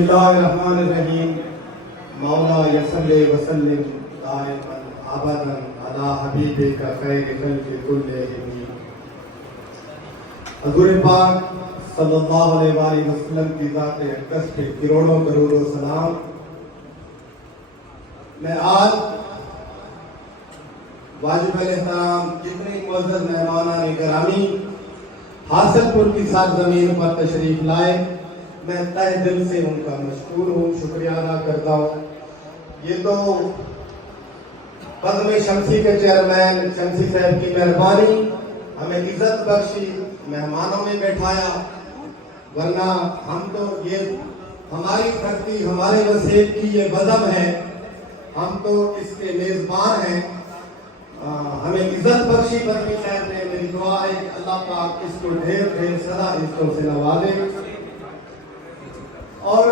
اللہ الرحمن الرحیم مولا یصلی وسلم دائما ابدا علی حبیبک خیر خلق کلہم۔ حضور پاک صلی اللہ علیہ وآلہ وسلم کی ذات اقدس پہ کروڑوں کروڑوں سلام۔ میں آج واجب الاحترام جتنے معزز مہمانان گرامی حاصل پور کی سرزمین پر تشریف لائے، میں تہ دل سے ان کا مشکور ہوں، شکریہ ادا کرتا ہوں۔ یہ تو بزم شمسی کے چیئرمین شمسی صاحب کی مہربانی ہمیں عزت بخشی، مہمانوں میں بیٹھایا، ورنہ ہم تو یہ ہماری دھرتی ہمارے وسیب کی یہ بزم ہے، ہم تو اس کے میزبان ہیں۔ ہمیں عزت بخشی بزمی صاحب نے، میری دعا ہے کہ اللہ پاک اس کو ڈھیر ڈھیر سدا عزتوں سے نوازے۔ اور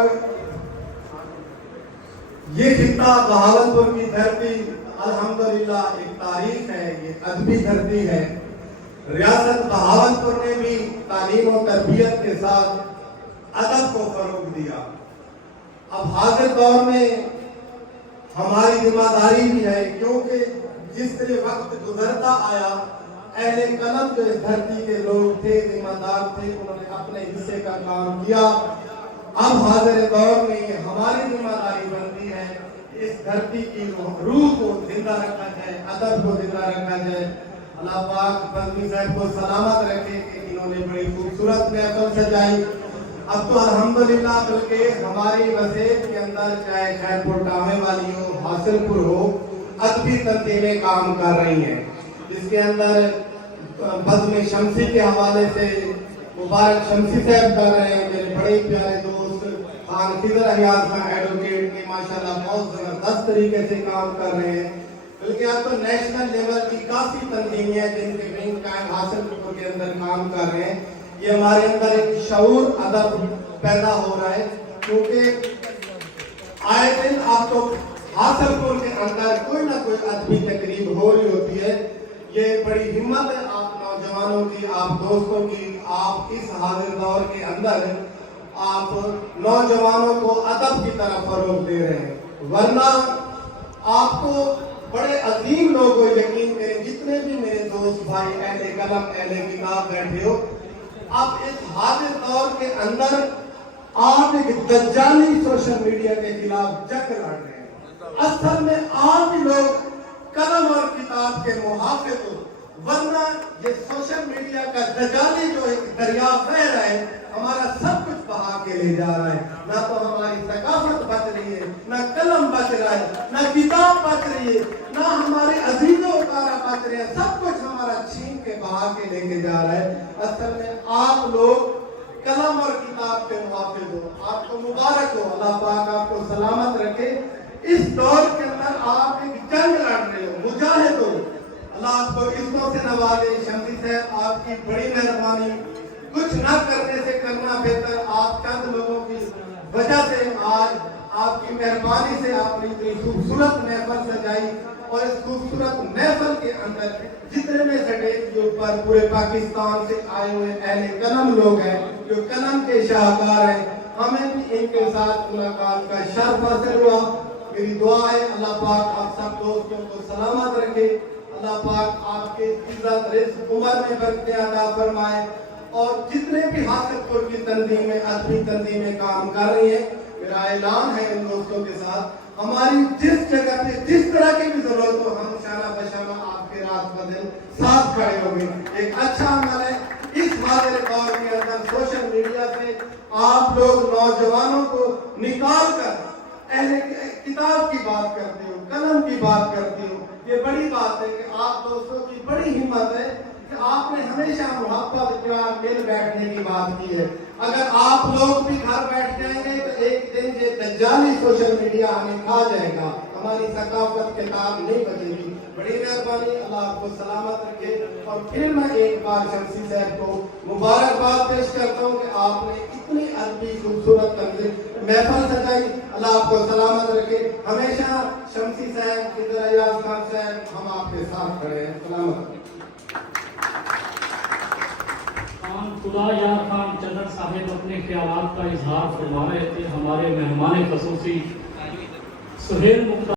یہ خطہ بہاولپور کی دھرتی الحمدللہ ایک تاریخ ہے، یہ ادبی دھرتی ہے۔ ریاست بہاولپور نے بھی تعلیم و تربیت کے ساتھ ادب کو فروغ دیا۔ اب حاضر دور میں ہماری ذمہ داری بھی ہے، کیونکہ جس طرح وقت گزرتا آیا، اہل قلم جو اس دھرتی کے لوگ تھے، ذمہ دار تھے، انہوں نے اپنے حصے کا کام کیا۔ اب حاضر دور میں ہماری ذمہ داری بنتی ہے اس دھرتی کی روح کو زندہ رکھا جائے، ادب کو زندہ رکھا جائے۔ اللہ پاک بزمی صاحب کو سلامت رکھے کہ انہوں نے بڑی خوبصورت محفل سجائی۔ اب تو الحمدللہ بلکہ ہماری وسیب کے اندر چاہے خیر پور ٹامے والی ہو، حاصل پور ہو، ادبی تنظیمیں کام کر رہی ہیں، جس کے اندر بزم شمسی کے حوالے سے مبارک شمسی صاحب کر رہے ہیں، میرے بڑے پیارے دوست خان خضر ایاز خان ایڈوکیٹ کے ماشاءاللہ بہت زبردست طریقے سے کام کر رہے ہیں۔ بلکہ اب تو نیشنل لیول کی کافی تنظیمیں ہیں جن کے ونگ قائم حاصل پور کے اندر کام کر رہے ہیں۔ یہ ہمارے اندر ایک شعور ادب پیدا ہو رہا ہے، کیونکہ آئے دن آپ تو حاصل پور کے اندر کوئی نہ کوئی ادبی تقریب ہو رہی ہوتی ہے۔ یہ بڑی ہمت ہے آپ نوجوانوں کی، آپ دوستوں کی، آپ اس حاضر دور کے اندر آپ نوجوانوں کو ادب کی طرف فروغ دے رہے ہیں، ورنہ آپ کو بڑے عظیم لوگ کو یقین کریں، جتنے بھی میرے دوست بھائی اہل قلم اہل کتاب بیٹھے ہو، اب اس حاضر دور کے اندر آپ ایک دجالی سوشل میڈیا کے خلاف جنگ لڑ رہے ہیں۔ اصل میں آپ لوگ قلم اور کتاب کے محافظ ہو، ورنہ یہ سوشل میڈیا کا دجالی جو ایک دریا بہہ رہا ہے، ہمارا سب کچھ بہا کے لے جا رہا ہے۔ نہ تو ہماری ثقافت بچ رہی ہے، نہ قلم بچ رہا ہے، نہ کتاب بچ رہی ہے، نہ ہمارے عزیز و اقارا بچ رہے ہیں، سب کچھ ہمارا چھین کے بہا کے لے کے جا رہا ہے۔ اصل میں آپ لوگ قلم اور کتاب کے محافظ ہو، آپ کو مبارک ہو، اللہ پاک آپ کو سلامت رکھے۔ اس دور کے اندر آپ ایک جنگ لڑ رہے ہو، مجاہد ہو، اللہ آپ کو عزتوں سے نوازے۔ شمسی صاحب آپ کی بڑی مہربانی، کچھ نہ کرنے سے کرنا بہتر، آپ چند لوگوں کی وجہ سے آج آپ کی مہربانی سے آپ نے اتنی خوبصورت محفل سجائی، اور اس خوبصورت محفل کے اندر جتنے میں سٹیج کے اوپر پورے پاکستان سے آئے ہوئے اہل قلم لوگ ہیں جو قلم کے شاہکار ہیں، ہمیں بھی ان کے ساتھ ملاقات کا شرف حاصل ہوا۔ میری دعا ہے اللہ پاک آپ سب دوستوں کو سلامت رکھے، اللہ پاک آپ کے عزت رزق عمر میں برکتیں عطا فرمائے، اور جتنے بھی حاصل پور کی تنظیمیں ادبی تنظیمیں کام کر رہی ہیں، میرا اعلان ہے ان دوستوں کے ساتھ، ہماری جس جگہ پہ جس طرح کی بھی ضرورت ہو، ہم شانہ بشانہ آپ کے رات بدل ساتھ کھڑے ہوں گے۔ ایک اچھا عمل ہے اس حاضر دور کے اندر سوشل میڈیا سے آپ لوگ نوجوانوں کو نکال کر اہل کتاب کی بات کرتے ہو، قلم کی بات کرتے ہو۔ یہ بڑی بات ہے کہ آپ دوستوں کی بڑی ہمت ہے کہ آپ نے ہمیشہ محبت پیار مل بیٹھنے کی بات کی ہے۔ اگر آپ لوگ بھی گھر بیٹھ جائیں گے تو ایک دن یہ دجالی سوشل میڈیا ہمیں کھا جائے گا، ہماری ثقافت کتاب نہیں بچے گی۔ بڑی مہربانی، اللہ آپ کو سلامت رکھے۔ اور پھر میں ایک بار شمسی صاحب کو مبارکباد پیش کرتا ہوں کہ آپ نے اتنی ادبی خوبصورت محفل سجائی، اللہ آپ کو سلامت رکھے۔ ہمیشہ شمسی صاحب خضر ایاز خان صاحب ہم آپ کے ساتھ کھڑے ہیں۔ سلامت۔ خدا یار خان چدر صاحب اپنے خیالات کا اظہار فرما رہے تھے. ہمارے مہمان خصوصی سہیل مختار